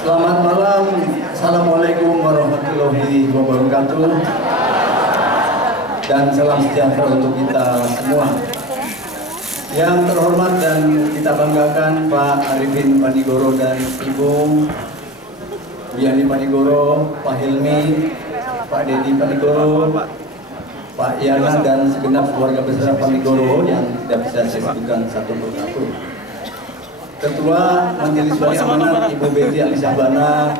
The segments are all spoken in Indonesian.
Selamat malam, Assalamualaikum warahmatullahi wabarakatuh. Dan salam sejahtera untuk kita semua. Yang terhormat dan kita banggakan Pak Arifin Panigoro dan Ibu Yani Panigoro, Pak Hilmi, Pak Dedi Panigoro, Pak Yana dan segenap keluarga besar Panigoro yang tidak bisa saya sebutkan satu persatu. Ketua Majelis Wali Amanat Ibu Betty Alisabana,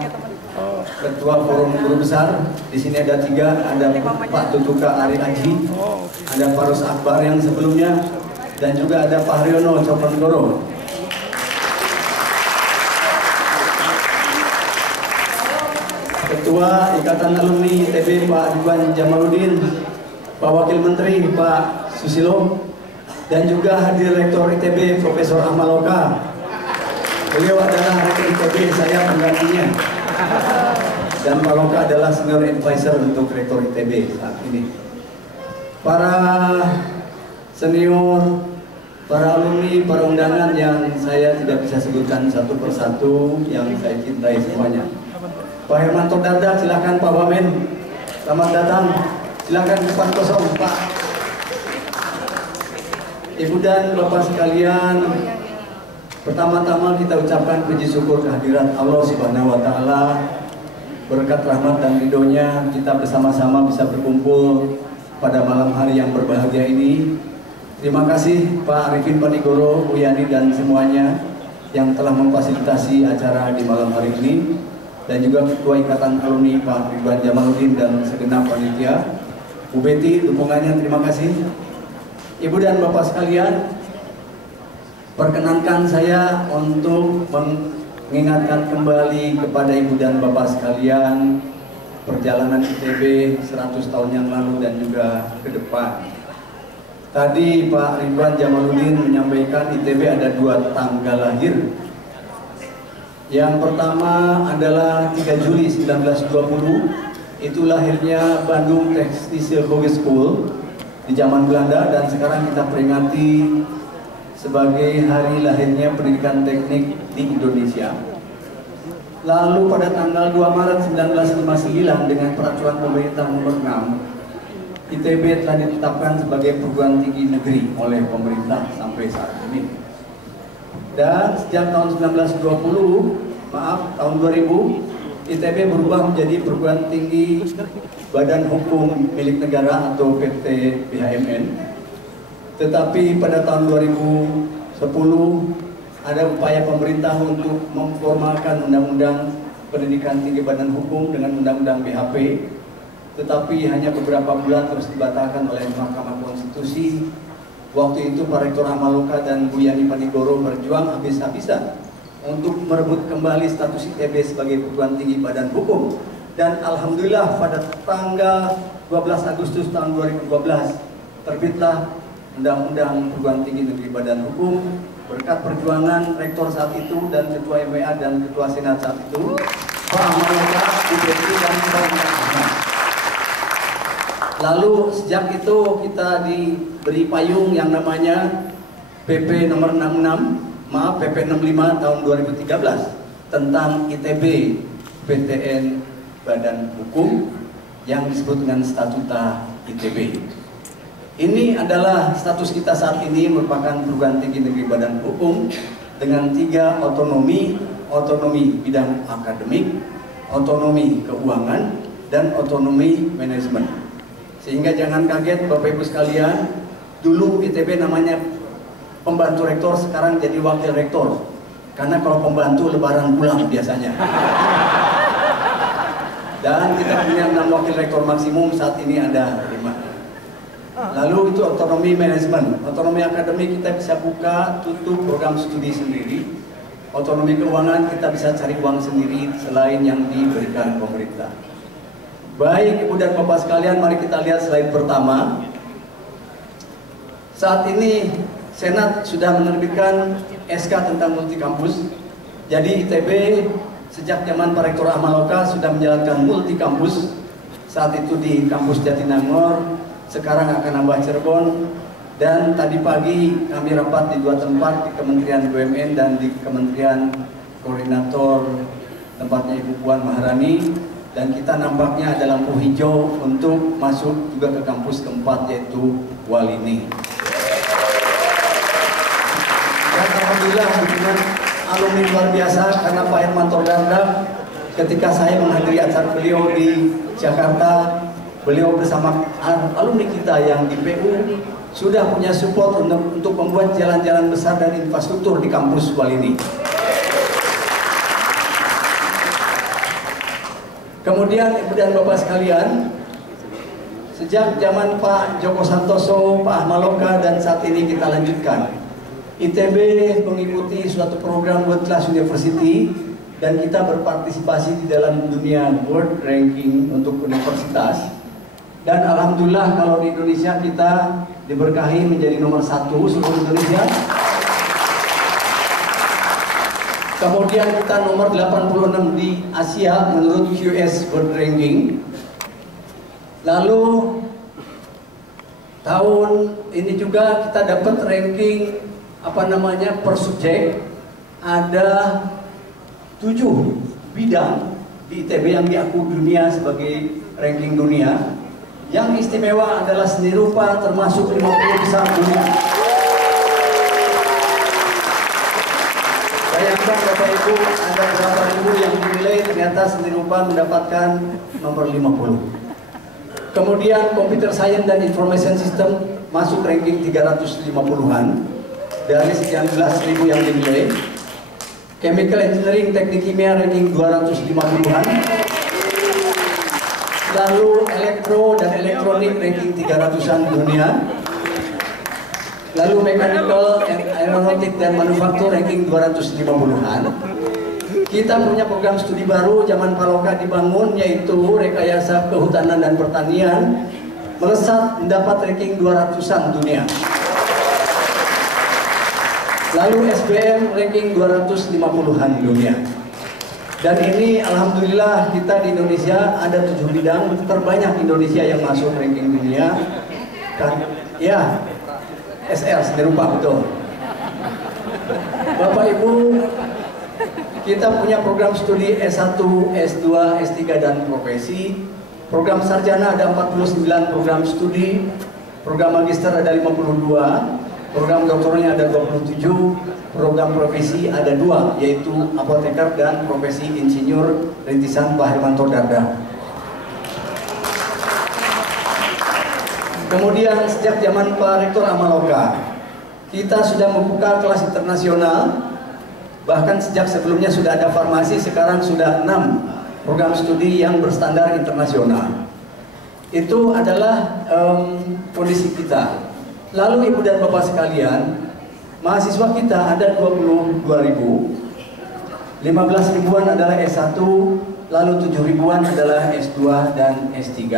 Ketua Forum Guru Besar, di sini ada 3, ada Pak Tutuka Ari Aji, ada Pak Rus Akbar yang sebelumnya, dan juga ada Pak Haryono Coponegoro. Ketua Ikatan Alumni ITB Pak Ridwan Jamaludin, Pak Wakil Menteri Pak Susilo, dan juga hadir Rektor ITB Profesor Ahmad Loka. Beliau adalah Rektor ITB, saya penggantinya. Dan Pak Loka adalah Senior Advisor untuk Rektor ITB saat ini. Para senior, para alumni, para undangan yang saya tidak bisa sebutkan satu persatu, yang saya cintai semuanya. Pak Hermanto Dardak, silakan Pak Wamen. Selamat datang. Silakan depan kosong, Pak. Ibu dan Bapak sekalian, pertama-tama kita ucapkan puji syukur kehadirat Allah Subhanahu wa Ta'ala. Berkat rahmat dan ridhonya kita bersama-sama bisa berkumpul pada malam hari yang berbahagia ini. Terima kasih Pak Arifin Panigoro, Bu Yani dan semuanya yang telah memfasilitasi acara di malam hari ini, dan juga Ketua Ikatan Alumni Pak Ridwan Jamaludin dan segenap panitia. Bu Betty, dukungannya terima kasih. Ibu dan Bapak sekalian, perkenankan saya untuk mengingatkan kembali kepada Ibu dan Bapak sekalian perjalanan ITB 100 tahun yang lalu dan juga ke depan. Tadi Pak Ridwan Jamaludin menyampaikan ITB ada 2 tanggal lahir. Yang pertama adalah 3 Juli 1920, itu lahirnya Bandung Technische Hogeschool di zaman Belanda, dan sekarang kita peringati sebagai hari lahirnya pendidikan teknik di Indonesia. Lalu pada tanggal 2 Maret 1959 dengan peraturan pemerintah nomor 6, ITB telah ditetapkan sebagai perguruan tinggi negeri oleh pemerintah sampai saat ini. Dan sejak tahun 2000, ITB berubah menjadi perguruan tinggi Badan Hukum Milik Negara atau PT BHMN. Tetapi pada tahun 2010 ada upaya pemerintah untuk memformalkan Undang-Undang Pendidikan Tinggi Badan Hukum dengan Undang-Undang BHP, tetapi hanya beberapa bulan terus dibatalkan oleh Mahkamah Konstitusi. Waktu itu Pak Rektor Ahmad Loka dan Bu Yani Panigoro berjuang habis-habisan untuk merebut kembali status ITB sebagai perguruan tinggi badan hukum. Dan alhamdulillah pada tanggal 12 Agustus tahun 2012 terbitlah Undang-Undang Perguruan Tinggi Negeri Badan Hukum berkat perjuangan Rektor saat itu dan Ketua MPA dan Ketua Senat saat itu, Pak Ahmad Loka, Bu Betty dan Pak Ahmad. Lalu sejak itu kita diberi payung yang namanya PP nomor 65 tahun 2013 tentang ITB PTN Badan Hukum yang disebut dengan Statuta ITB. Ini adalah status kita saat ini, merupakan perguruan tinggi negeri badan hukum dengan 3 otonomi: otonomi bidang akademik, otonomi keuangan, dan otonomi manajemen. Sehingga jangan kaget Bapak Ibu sekalian, dulu ITB namanya pembantu rektor, sekarang jadi wakil rektor. Karena kalau pembantu lebaran pulang biasanya. Dan kita punya 6 wakil rektor maksimum, saat ini ada 5. Lalu itu otonomi manajemen. Otonomi akademik kita bisa buka tutup program studi sendiri. Otonomi keuangan kita bisa cari uang sendiri selain yang diberikan pemerintah. Baik Ibu dan Bapak sekalian, mari kita lihat slide pertama. Saat ini Senat sudah menerbitkan SK tentang multi kampus. Jadi ITB sejak zaman Pak Rektor Ahmad Loka sudah menjalankan multi kampus. Saat itu di kampus Jatinangor, sekarang akan nambah Cirebon, dan tadi pagi kami rapat di 2 tempat, di Kementerian BUMN dan di Kementerian Koordinator tempatnya Ibu Puan Maharani, dan kita nampaknya ada lampu hijau untuk masuk juga ke kampus keempat, yaitu Walini. Dan alhamdulillah hubungan alumni luar biasa, karena Pak Hermanto Dardak ketika saya menghadiri acara beliau di Jakarta, beliau bersama alumni kita yang di PU sudah punya support untuk membuat jalan-jalan besar dan infrastruktur di kampus Walini. Kemudian Ibu dan Bapak sekalian, sejak zaman Pak Joko Santoso, Pak Ahmaloka, dan saat ini kita lanjutkan, ITB mengikuti suatu program World Class University, dan kita berpartisipasi di dalam dunia World Ranking untuk universitas. Dan alhamdulillah kalau di Indonesia kita diberkahi menjadi nomor 1 seluruh Indonesia. Kemudian kita nomor 86 di Asia menurut QS World Ranking. Lalu tahun ini juga kita dapat ranking per subjek. Ada 7 bidang di ITB yang diakui dunia sebagai ranking dunia. Yang istimewa adalah seni rupa, termasuk 50 besar dunia. Bayangkan Bapak Ibu, ada beberapa ribu yang dinilai, ternyata seni rupa mendapatkan nomor 50. Kemudian Computer Science dan Information System masuk ranking 350-an dari sekian belas ribu yang dinilai. Chemical Engineering, Teknik Kimia ranking 250-an. Lalu Elektro dan Elektronik ranking 300-an dunia. Lalu Mechanical, Aeronautik dan Manufaktur ranking 250-an. Kita punya program studi baru zaman Paloka dibangun, yaitu Rekayasa Kehutanan dan Pertanian, melesat mendapat ranking 200-an dunia. Lalu SBM ranking 250-an dunia. Dan ini alhamdulillah kita di Indonesia ada 7 bidang terbanyak Indonesia yang masuk ranking dunia. Dan ya, SR seni rupa, betul. Bapak Ibu, kita punya program studi S1, S2, S3 dan profesi. Program sarjana ada 49 program studi. Program magister ada 52. Program doktornya ada 27. Program profesi ada 2, yaitu apoteker dan profesi insinyur rintisan Pak Hermanto Dardak. Kemudian sejak zaman Pak Rektor Ahmaloka, kita sudah membuka kelas internasional. Bahkan sejak sebelumnya sudah ada farmasi, sekarang sudah 6 program studi yang berstandar internasional. Itu adalah kondisi kita. Lalu Ibu dan Bapak sekalian, mahasiswa kita ada 22.000, 15 ribuan adalah S1, lalu 7 ribuan adalah S2 dan S3.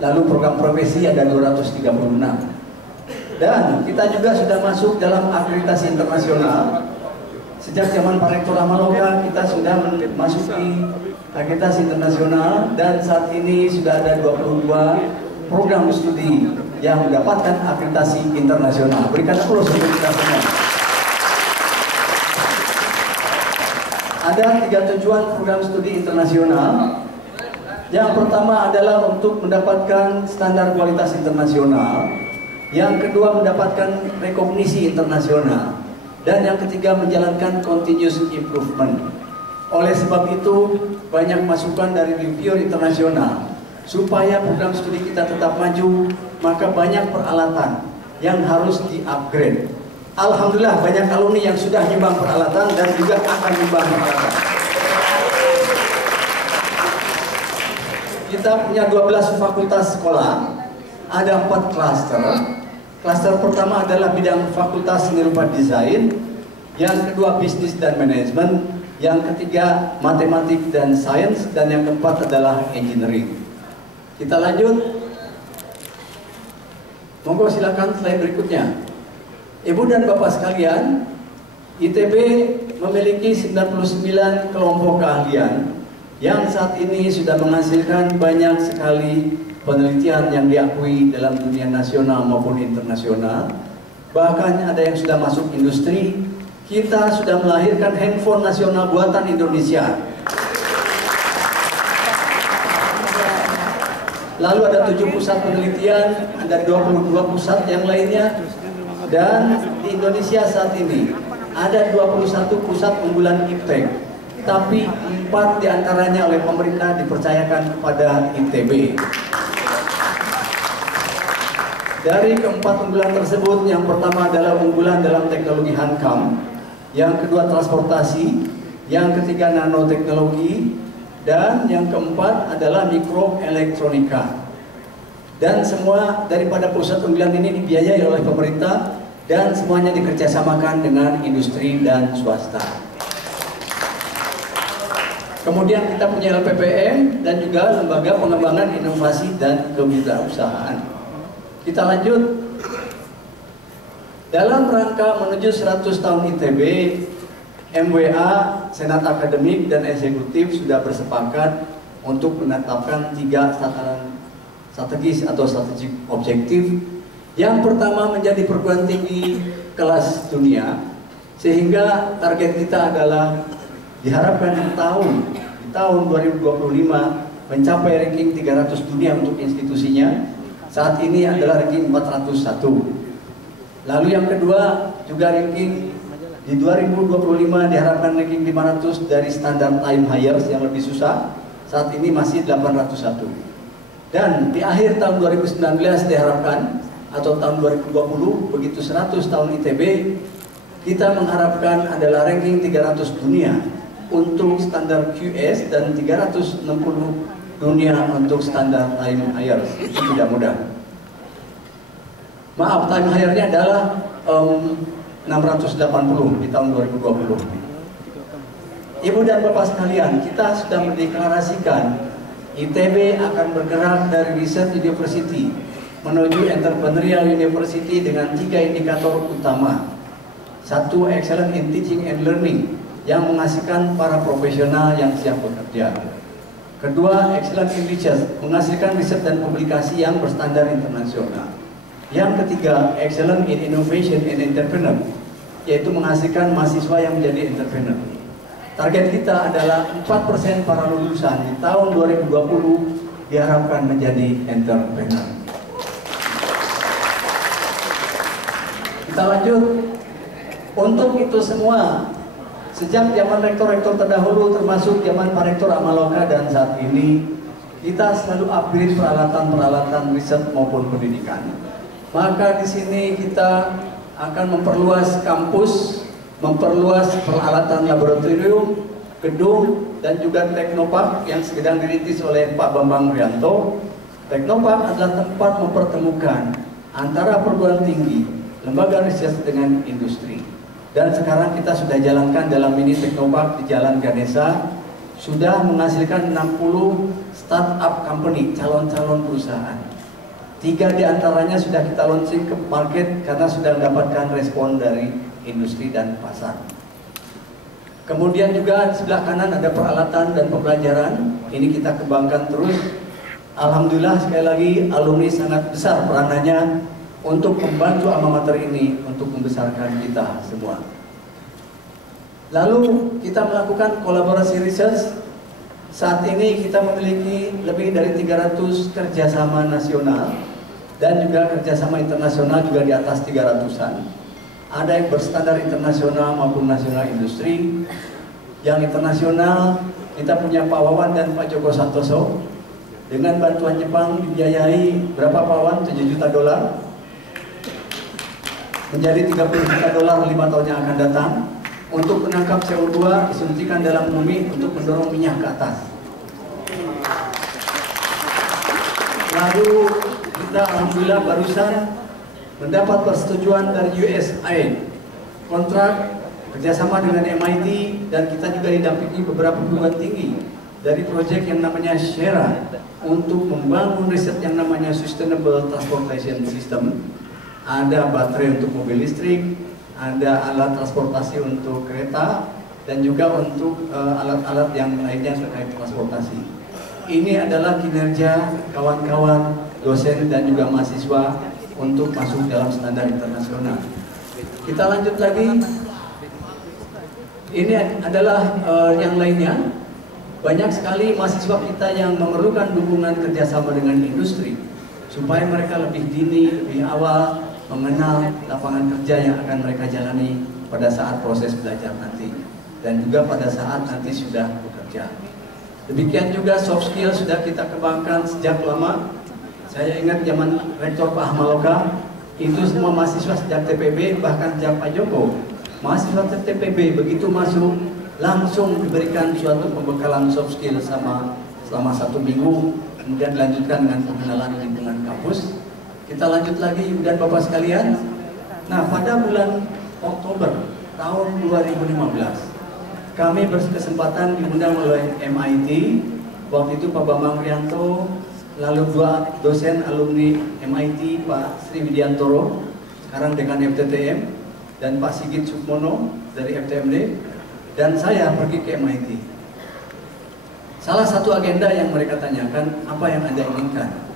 Lalu program profesi ada 236. Dan kita juga sudah masuk dalam akreditasi internasional. Sejak zaman Pak Rektor Ahmaloka kita sudah memasuki akreditasi internasional, dan saat ini sudah ada 22 program studi yang mendapatkan akreditasi internasional. Berikan aplaus untuk kita semua. Ada 3 tujuan program studi internasional. Yang pertama adalah untuk mendapatkan standar kualitas internasional. Yang kedua mendapatkan rekognisi internasional. Dan yang ketiga menjalankan continuous improvement. Oleh sebab itu banyak masukan dari reviewer internasional. Supaya program studi kita tetap maju, maka banyak peralatan yang harus di-upgrade. Alhamdulillah banyak alumni yang sudah nyumbang peralatan dan juga akan nyumbang peralatan. Kita punya 12 fakultas sekolah, ada 4 klaster. Klaster pertama adalah bidang fakultas seni rupa desain, yang kedua bisnis dan manajemen, yang ketiga matematik dan sains, dan yang keempat adalah engineering. Kita lanjut. Monggo silakan slide berikutnya. Ibu dan Bapak sekalian, ITB memiliki 99 kelompok keahlian yang saat ini sudah menghasilkan banyak sekali penelitian yang diakui dalam dunia nasional maupun internasional. Bahkan ada yang sudah masuk industri. Kita sudah melahirkan handphone nasional buatan Indonesia. Lalu ada 7 pusat penelitian, ada 22 pusat yang lainnya. Dan di Indonesia saat ini ada 21 pusat unggulan IPTEK, tapi 4 diantaranya oleh pemerintah dipercayakan kepada ITB. Dari keempat unggulan tersebut, yang pertama adalah unggulan dalam teknologi hankam, yang kedua transportasi, yang ketiga nanoteknologi, dan yang keempat adalah mikroelektronika. Dan semua daripada pusat unggulan ini dibiayai oleh pemerintah dan semuanya dikerjasamakan dengan industri dan swasta. Kemudian kita punya LPPM dan juga Lembaga Pengembangan Inovasi dan Kewirausahaan. Kita lanjut. Dalam rangka menuju 100 tahun ITB, MWA, Senat Akademik dan Eksekutif sudah bersepakat untuk menetapkan 3 tatanan strategis atau strategic objektif. Yang pertama menjadi perguruan tinggi kelas dunia, sehingga target kita adalah diharapkan di tahun 2025 mencapai ranking 300 dunia untuk institusinya. Saat ini adalah ranking 401. Lalu yang kedua juga ranking di 2025 diharapkan ranking 500 dari standar time hires yang lebih susah. Saat ini masih 801. Dan di akhir tahun 2019 diharapkan, atau tahun 2020 begitu 100 tahun ITB, kita mengharapkan adalah ranking 300 dunia untuk standar QS dan 360 dunia untuk standar time hires. Itu tidak mudah. Maaf, time hire-nya adalah 680 di tahun 2020. Ibu dan Bapak sekalian, kita sudah mendeklarasikan ITB akan bergerak dari Research University menuju Entrepreneurial University dengan 3 indikator utama. 1, excellent in teaching and learning, yang menghasilkan para profesional yang siap bekerja. Kedua, excellent in research, menghasilkan riset dan publikasi yang berstandar internasional. Yang ketiga, excellent in innovation and entrepreneur, yaitu menghasilkan mahasiswa yang menjadi entrepreneur. Target kita adalah 4% para lulusan di tahun 2020 diharapkan menjadi entrepreneur. Kita lanjut. Untuk itu semua, sejak zaman rektor-rektor terdahulu termasuk zaman Pak Rektor Amaloka dan saat ini, kita selalu upgrade peralatan-peralatan riset maupun pendidikan. Maka di sini kita akan memperluas kampus, memperluas peralatan laboratorium, gedung, dan juga teknopark yang sedang dirintis oleh Pak Bambang Rianto. Teknopark adalah tempat mempertemukan antara perguruan tinggi, lembaga riset dengan industri. Dan sekarang kita sudah jalankan dalam mini teknopark di Jalan Ganesha, sudah menghasilkan 60 startup company, calon-calon perusahaan. 3 diantaranya sudah kita launching ke market karena sudah mendapatkan respon dari industri dan pasar. Kemudian juga sebelah kanan ada peralatan dan pembelajaran. Ini kita kembangkan terus. Alhamdulillah, sekali lagi alumni sangat besar peranannya untuk membantu alma mater ini untuk membesarkan kita semua. Lalu kita melakukan kolaborasi research. Saat ini kita memiliki lebih dari 300 kerjasama nasional dan juga kerjasama internasional juga di atas 300-an. Ada yang berstandar internasional maupun nasional industri. Yang internasional kita punya Pak Wawan dan Pak Joko Santoso. Dengan bantuan Jepang dibiayai berapa Pak Wawan? $7 juta. Menjadi $30 juta 5 tahun yang akan datang untuk menangkap CO2 disuntikan dalam bumi untuk mendorong minyak ke atas. Lalu kita alhamdulillah barusan mendapat persetujuan dari USAID kontrak kerjasama dengan MIT, dan kita juga didampingi beberapa perguruan tinggi dari proyek yang namanya SHERA untuk membangun riset yang namanya Sustainable Transportation System. Ada baterai untuk mobil listrik, ada alat transportasi untuk kereta, dan juga untuk alat-alat yang lainnya terkait transportasi. Ini adalah kinerja kawan-kawan dosen dan juga mahasiswa untuk masuk dalam standar internasional. Kita lanjut lagi. Ini adalah yang lainnya. banyak sekali mahasiswa kita yang memerlukan dukungan kerjasama dengan industri supaya mereka lebih dini, lebih awal mengenal lapangan kerja yang akan mereka jalani pada saat proses belajar nanti dan juga pada saat nanti sudah bekerja. Demikian juga soft skill sudah kita kembangkan sejak lama. Saya ingat zaman Rektor Pak Ahmaloka, itu semua mahasiswa sejak TPB, bahkan sejak Pak Joko, mahasiswa TPB begitu masuk langsung diberikan suatu pembekalan soft skill selama 1 minggu, kemudian dilanjutkan dengan pengenalan lingkungan kampus. Kita lanjut lagi, dan Bapak sekalian. Nah, pada bulan Oktober tahun 2015, kami berkesempatan diundang oleh MIT. Waktu itu Pak Bambang Rianto, lalu 2 dosen alumni MIT, Pak Sri Widiantoro, sekarang dekan FTTM, dan Pak Sigit Sukmono dari FTMD, dan saya pergi ke MIT. Salah satu agenda yang mereka tanyakan, apa yang Anda inginkan?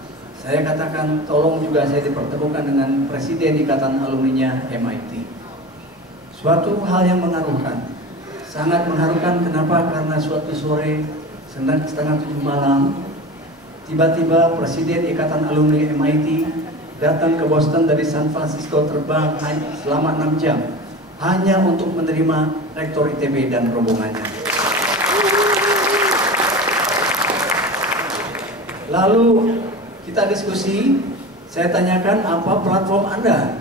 Saya katakan, tolong juga saya dipertemukan dengan Presiden Ikatan Alumninya MIT. Suatu hal yang mengharukan, sangat mengharukan. Kenapa? Karena suatu sore, setengah 7 malam, tiba-tiba Presiden Ikatan Alumni MIT datang ke Boston dari San Francisco, terbang selama 6 jam hanya untuk menerima Rektor ITB dan rombongannya. Lalu kita diskusi, saya tanyakan apa platform Anda?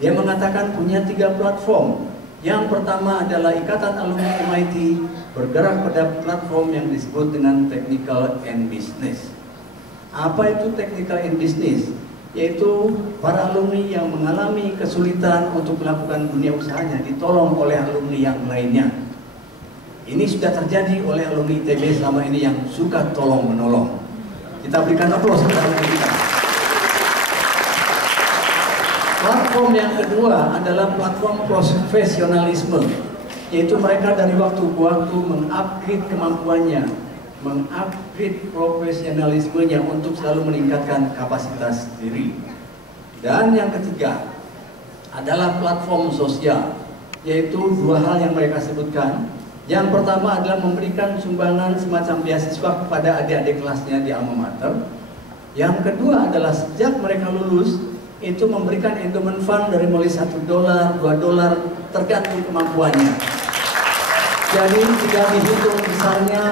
Dia mengatakan punya 3 platform. Yang pertama adalah Ikatan Alumni MIT bergerak pada platform yang disebut dengan Technical and Business. Apa itu Technical and Business? Yaitu para alumni yang mengalami kesulitan untuk melakukan dunia usahanya ditolong oleh alumni yang lainnya. Ini sudah terjadi oleh alumni ITB selama ini yang suka tolong menolong. Kita berikan aplaus kepada mereka. Platform yang kedua adalah platform profesionalisme, yaitu mereka dari waktu ke waktu mengupgrade kemampuannya, mengupgrade profesionalismenya untuk selalu meningkatkan kapasitas diri. Dan yang ketiga adalah platform sosial, yaitu 2 hal yang mereka sebutkan. Yang pertama adalah memberikan sumbangan semacam beasiswa kepada adik-adik kelasnya di alma mater. Yang kedua adalah sejak mereka lulus, itu memberikan endowment fund dari mulai $1, $2, tergantung kemampuannya. Jadi tidak dihitung besarnya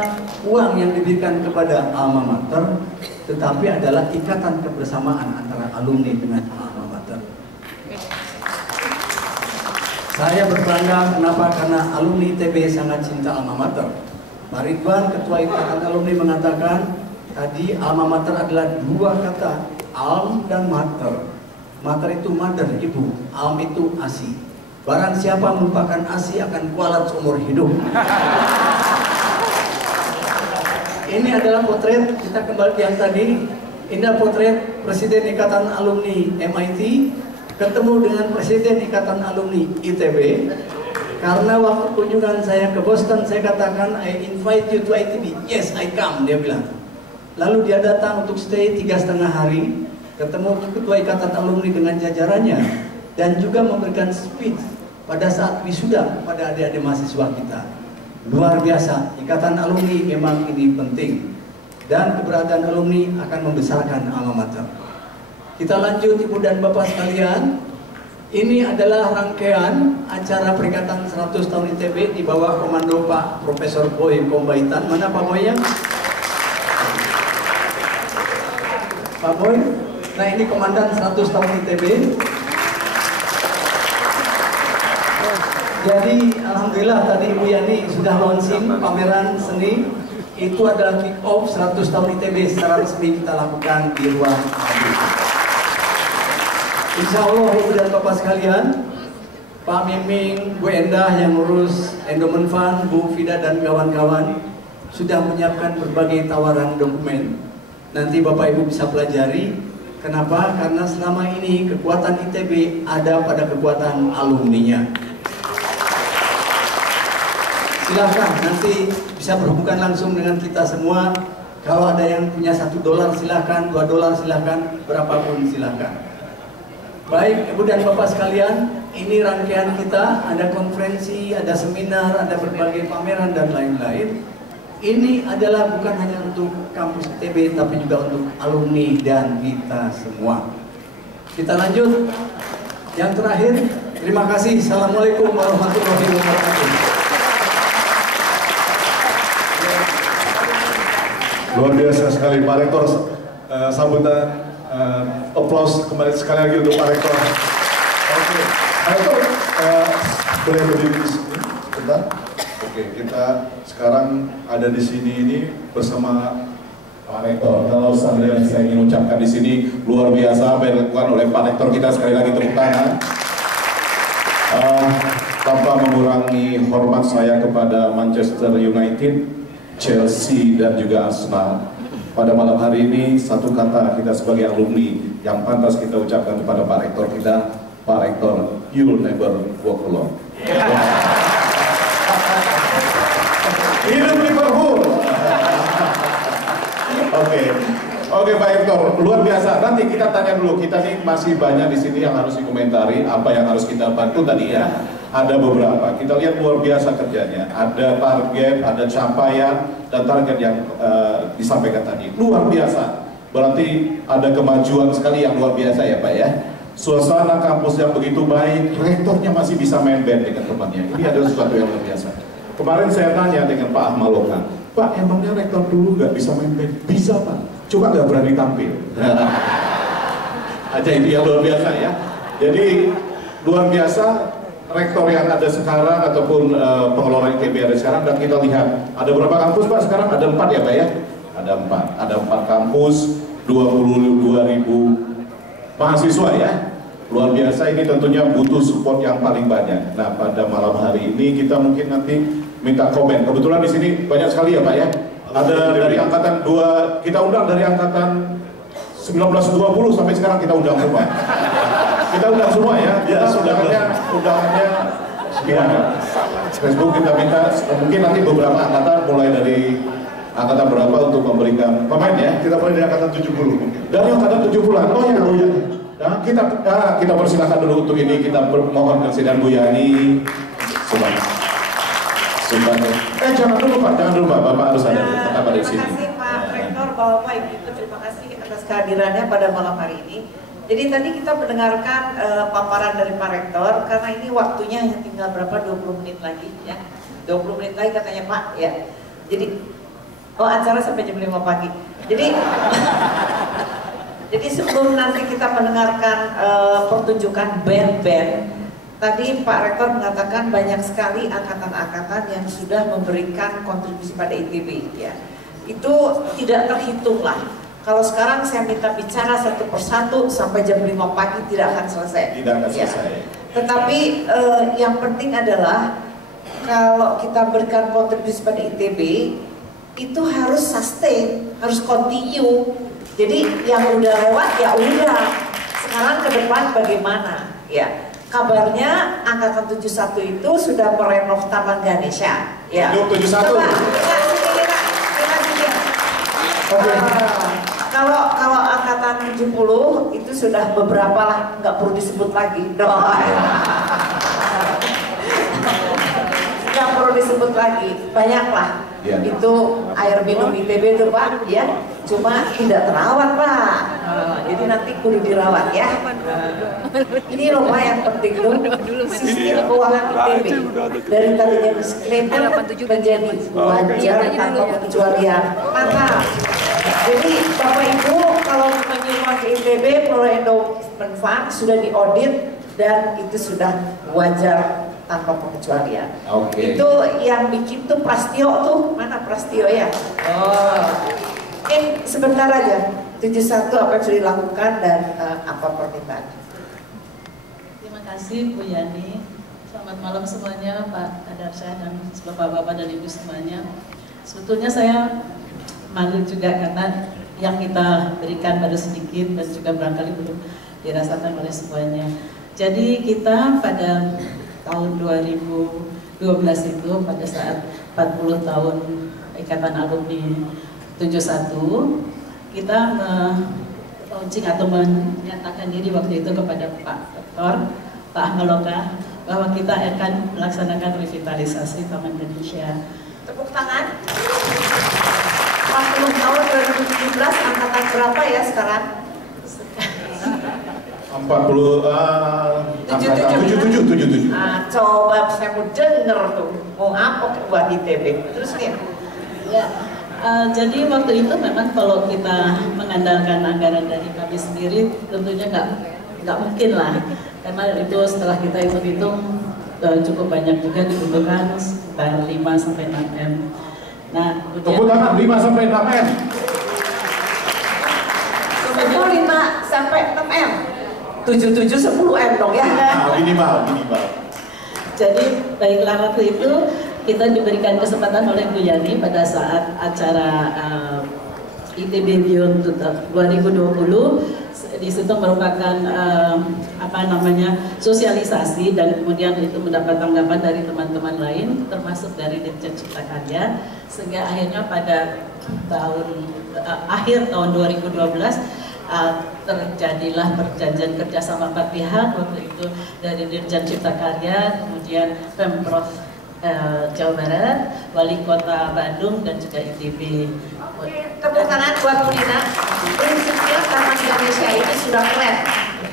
uang yang diberikan kepada alma mater, tetapi adalah ikatan kebersamaan antara alumni dengan alma mater. Saya berbangga, kenapa? Karena alumni ITB sangat cinta alma mater. Pak Ridwan, Ketua Ikatan Alumni, mengatakan tadi alma mater adalah 2 kata, alm dan mater. Mater itu mother, ibu, alm itu asi. Barang siapa melupakan asi akan kualat seumur hidup. Ini adalah potret, kita kembali ke yang tadi. Indah potret Presiden Ikatan Alumni MIT ketemu dengan Presiden Ikatan Alumni ITB. Karena waktu kunjungan saya ke Boston, saya katakan, I invite you to ITB. Yes, I come, dia bilang. Lalu dia datang untuk stay 3,5 hari, ketemu Ketua Ikatan Alumni dengan jajarannya, dan juga memberikan speech pada saat wisuda pada adik-adik mahasiswa kita. Luar biasa, Ikatan Alumni memang ini penting, dan keberadaan alumni akan membesarkan alma mater. Kita lanjut, Ibu dan Bapak sekalian. Ini adalah rangkaian acara peringatan 100 tahun ITB di bawah komando Pak Profesor Boy Kombaitan. Mana Pak Boy ya? Pak Boy? Nah, ini komandan 100 tahun ITB. Jadi alhamdulillah tadi Ibu Yani sudah launching pameran seni. Itu adalah kick off 100 tahun ITB secara resmi kita lakukan di ruang publik. Insya Allah Ibu dan Bapak sekalian, Pak Miming, Bu Endah yang ngurus endowment fund, Bu Fida dan kawan-kawan sudah menyiapkan berbagai tawaran dokumen. Nanti Bapak Ibu bisa pelajari. Kenapa? Karena selama ini kekuatan ITB ada pada kekuatan alumninya. Silahkan nanti bisa berhubungan langsung dengan kita semua. Kalau ada yang punya $1 silahkan, $2 silahkan, berapapun silahkan. Baik Ibu dan Bapak sekalian, ini rangkaian kita, ada konferensi, ada seminar, ada berbagai pameran dan lain-lain. ini adalah bukan hanya untuk kampus ITB, tapi juga untuk alumni dan kita semua. Kita lanjut. Yang terakhir, terima kasih. Assalamualaikum warahmatullahi wabarakatuh. Luar biasa sekali Pak Rektor, sambutan aplaus kembali sekali lagi untuk Pak Rektor. Oke, Pak Rektor boleh berdiri di sini sebentar. Oke, kita sekarang ada di sini ini bersama Pak Rektor. Kalau seandainya saya ingin ucapkan di sini luar biasa apa yang dilakukan oleh Pak Rektor kita, sekali lagi tepuk tangan. Tanpa mengurangi hormat saya kepada Manchester United, Chelsea dan juga Arsenal. Pada malam hari ini satu kata kita sebagai alumni yang pantas kita ucapkan kepada Pak Rektor kita, Pak Rektor, you'll never walk alone. Hidup Liverpool. Oke Pak Rektor, luar biasa. Nanti kita tanya dulu, kita nih masih banyak di sini yang harus dikomentari, apa yang harus kita bantu tadi ya. Ada beberapa, kita lihat luar biasa kerjanya. Ada target, ada capaian, dan target yang disampaikan tadi. Luar biasa, berarti ada kemajuan sekali yang luar biasa ya Pak ya. Suasana kampus yang begitu baik, rektornya masih bisa main band dengan temannya. Ini adalah sesuatu yang luar biasa. Kemarin saya tanya dengan Pak Ahmaloka, Pak emangnya rektor dulu nggak bisa main band? Bisa Pak, cuma nggak berani tampil. Aja itu yang luar biasa ya. Jadi luar biasa rektor yang ada sekarang ataupun pengelola ITB ada sekarang. Dan kita lihat ada berapa kampus Pak sekarang? Ada 4 ya Pak ya? Ada 4 kampus, 22.000 mahasiswa ya. Luar biasa, ini tentunya butuh support yang paling banyak. Nah pada malam hari ini kita mungkin nanti minta komen. Kebetulan di sini banyak sekali ya Pak ya. Ada dari angkatan 2, kita undang dari angkatan 1920 sampai sekarang kita undang semua. Kita undang semua ya. Ya undangannya sekian. Facebook kita minta, mungkin nanti beberapa angkatan mulai dari angkatan berapa untuk memberikan komen ya. Kita mulai dari angkatan 70. Dari angkatan 70-an. Oh ya. Nah, kita persilakan dulu untuk ini, kita mohon kesediaan Bu Yani. Jangan dulu Pak, Bapak harus ada tetap ada di sini. Terima kasih Pak Rektor, Bapak Ibu, terima kasih atas kehadirannya pada malam hari ini. Jadi tadi kita mendengarkan paparan dari Pak Rektor, karena ini waktunya hanya tinggal berapa, 20 menit lagi ya. 20 menit lagi katanya Pak ya. Jadi, acara sampai jam 5 pagi. Jadi sebelum nanti kita mendengarkan pertunjukan band-band, tadi Pak Rektor mengatakan banyak sekali angkatan-angkatan yang sudah memberikan kontribusi pada ITB ya. Itu tidak terhitung lah. Kalau sekarang saya minta bicara satu persatu sampai jam 5 pagi tidak akan selesai. Tidak akan selesai. Ya. Tetapi yang penting adalah kalau kita berikan kontribusi pada ITB itu harus sustain, harus continue. Jadi yang udah lewat ya udah. Sekarang ke depan bagaimana? Ya. Kabarnya angkatan 71 itu sudah merenov Taman Ganesha. Ya. 71. Coba, Oke. Kalau angkatan 70 itu sudah beberapa lah, nggak perlu disebut lagi. Nggak perlu disebut lagi, banyak lah. Ya. Itu air minum ITB itu Pak, ya. Cuma tidak terawat Pak. Jadi nanti kudu dirawat ya. Ini loh Pak yang penting tuh, sistem keuangan ITB dari tadinya disclaimer menjadi wajar tanpa pengecualian. Mantap. Jadi Bapak Ibu kalau menyumbang ke ITB melalui endowment fund sudah diaudit dan itu sudah wajar tanpa pengecualian. Okay. Itu yang bikin tuh Prastio tuh, mana Prastio ya? Sebentar aja, 71 apa yang sudah dilakukan dan apa permintaan. Terima kasih Bu Yani. Selamat malam semuanya Pak Kadarsyah dan Bapak-bapak dan Ibu semuanya. Sebetulnya saya manggil juga karena yang kita berikan baru sedikit dan juga barangkali belum dirasakan oleh semuanya. Jadi kita pada tahun 2012 itu pada saat 40 tahun Ikatan Alumni 71 kita launching atau menyatakan diri waktu itu kepada Pak Rektor, Pak Ahmaloka, bahwa kita akan melaksanakan revitalisasi Taman Ganesha. Tepuk tangan. Angkat berapa ya sekarang? 77. Coba saya mau denger tuh, mau apa buat ITB? Terus nih. Ya, jadi waktu itu memang kalau kita mengandalkan anggaran dari kami sendiri, tentunya nggak mungkin lah, karena itu setelah kita hitung-hitung cukup banyak juga dibutuhkan sekitar 5-6 M. Nah, tepuk tangan 5-6 M. Itu 5-6 M. 7-10 M dong ya. Minimal. Jadi baiklah, waktu itu kita diberikan kesempatan oleh Bu Yani pada saat acara ITB Beyond 2020. Di situ merupakan sosialisasi, dan kemudian itu mendapat tanggapan dari teman-teman lain, termasuk dari Dirjen Cipta Karya, sehingga akhirnya pada akhir tahun 2012 terjadilah perjanjian kerjasama 4 pihak, waktu itu dari Dirjen Cipta Karya, kemudian Pemprov Jawa Barat, Wali Kota Bandung, dan juga ITB. Tepuk tangan buat Bu Nina. Prinsipnya Taman Indonesia ini sudah keren.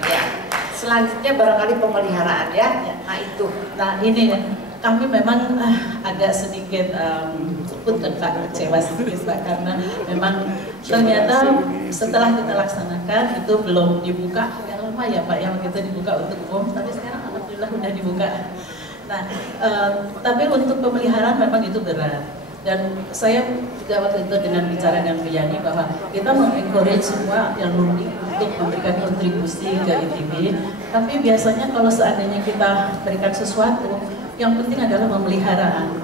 Ya. Selanjutnya barangkali pemeliharaan ya. Nah itu. Nah ini kami memang agak sedikit kecewa sedikit Pak, karena memang ternyata setelah kita laksanakan itu belum dibuka. Agak lama ya Pak yang kita dibuka untuk umum, tapi sekarang alhamdulillah sudah dibuka. Nah, tapi untuk pemeliharaan memang itu berat. Dan saya juga waktu itu dengan bicara dengan Bu Yani bahwa kita mengencourage semua yang murni untuk memberikan kontribusi ke ITB. Tapi biasanya kalau seandainya kita berikan sesuatu, yang penting adalah pemeliharaan.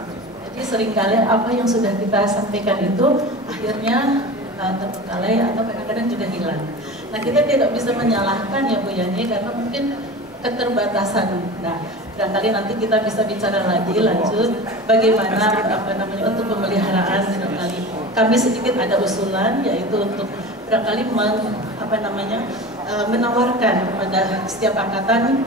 Jadi seringkali apa yang sudah kita sampaikan itu akhirnya terbengkalai atau kadang-kadang juga hilang. Nah, kita tidak bisa menyalahkan ya Bu Yani karena mungkin keterbatasan. Nah, barangkali nanti kita bisa bicara lagi lanjut bagaimana untuk pemeliharaan. Barangkali kami sedikit ada usulan, yaitu untuk barangkali menawarkan kepada setiap angkatan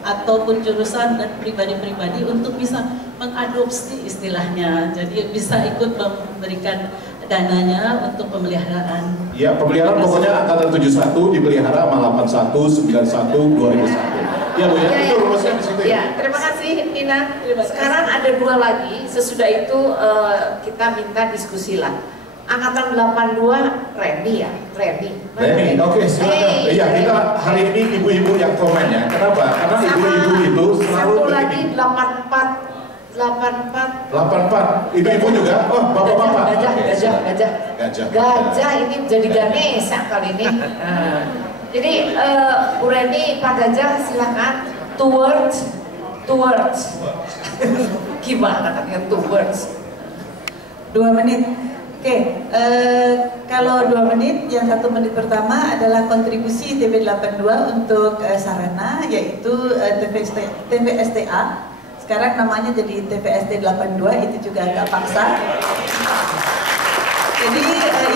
ataupun jurusan dan pribadi-pribadi untuk bisa mengadopsi istilahnya, jadi bisa ikut memberikan dananya untuk pemeliharaan. Ya, pemeliharaan pokoknya angkatan 71 dipelihara sama 81, 91, 2001. Ya Bu ya, itu rumusnya di situ ya. Terima kasih Nina. Sekarang ada 2 lagi, sesudah itu kita minta diskusi lah. Angkatan 82 Reni ya, Reni, oke silakan. Iya, kita hari ini ibu-ibu yang komen ya. Kenapa? Karena ibu-ibu itu selalu satu lagi 84 ibu-ibu juga. Oh, bapak-bapak. Gajah ini jadi Ganesha kali ini. Jadi Bu Reni, Pak Gajah silakan. Towards. Gimana katanya towards? 2 menit. Oke, kalau 2 menit, yang 1 menit pertama adalah kontribusi ITB 82 untuk sarana, yaitu TVSTA. Sekarang namanya jadi TVST 82, itu juga agak paksa. Jadi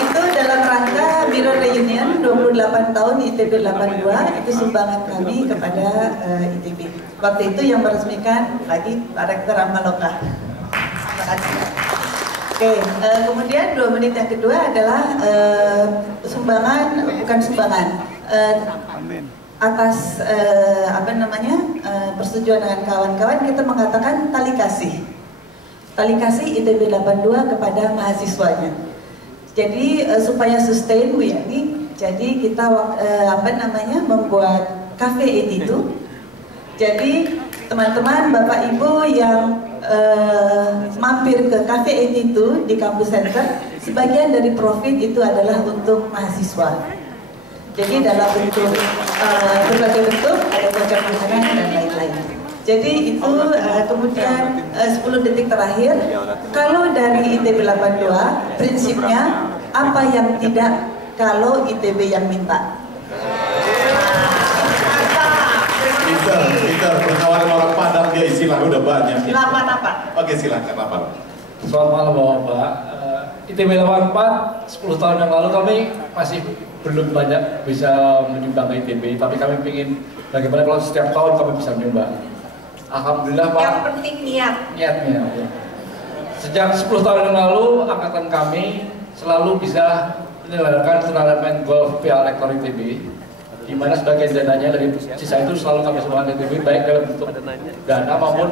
itu dalam rangka Biro Reunion 28 tahun ITB 82, itu sumbangan kami kepada ITB. Waktu itu yang meresmikan lagi Pak Rektor Amaloka. Terima kasih. Oke, kemudian 2 menit yang kedua adalah atas persetujuan dengan kawan-kawan kita mengatakan tali kasih ITB 82 kepada mahasiswanya. Jadi supaya sustain Bu Yani, jadi kita membuat cafe itu. Jadi teman-teman Bapak Ibu yang mampir ke cafe itu di kampus center, sebagian dari profit itu adalah untuk mahasiswa. Jadi dalam bentuk berbagai bentuk, ada voucher makanan dan lain-lain. Jadi itu kemudian 10 detik terakhir, kalau dari ITB 82 prinsipnya apa yang tidak kalau ITB yang minta. Kita penawaran orang Padang dia istilah udah banyak. 8 apa? Oke, silakan 8. Selamat malam Bapak-Bapak. ITB 84 10 tahun yang lalu kami masih belum banyak bisa menyumbang ke ITB, tapi kami ingin bagaimana kalau setiap tahun kami bisa menyumbang. Alhamdulillah Pak. Yang penting niatnya. Sejak 10 tahun yang lalu angkatan kami selalu bisa menyelenggarakan turnamen golf PA Rektor ITB, di mana sebagian dananya dari sisa itu selalu kami sumbangkan ITB, baik dalam bentuk dana maupun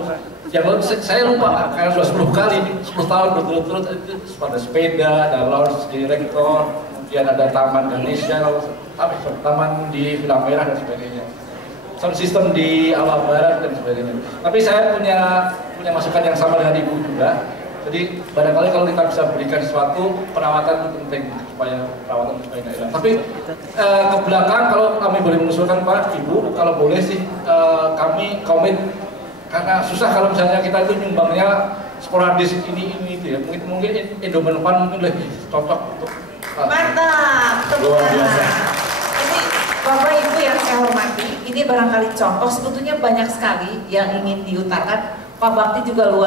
yang saya lupa karena sudah 10 kali, 10 tahun berturut-turut itu pada sepeda, ada lounge di Rektor, kemudian ada taman Ganesha, taman di Vilang Merah dan sebagainya, sound system di Awal Barat dan sebagainya. Tapi saya punya masukan yang sama dengan Ibu juga. Jadi barangkali kalau kita bisa berikan sesuatu, perawatan itu penting supaya perawatan supaya nggak hilang. Tapi ke belakang kalau kami boleh mengusulkan Pak Ibu, kalau boleh sih kami komit, karena susah kalau misalnya kita itu nyumbangnya sporadis ini itu ya. Mungkin endowment fund mungkin lebih cocok untuk. Mantap, luar biasa. Ini Bapak Ibu yang saya hormati, ini barangkali contoh, sebetulnya banyak sekali yang ingin diutarakan. Pak Bakti juga luar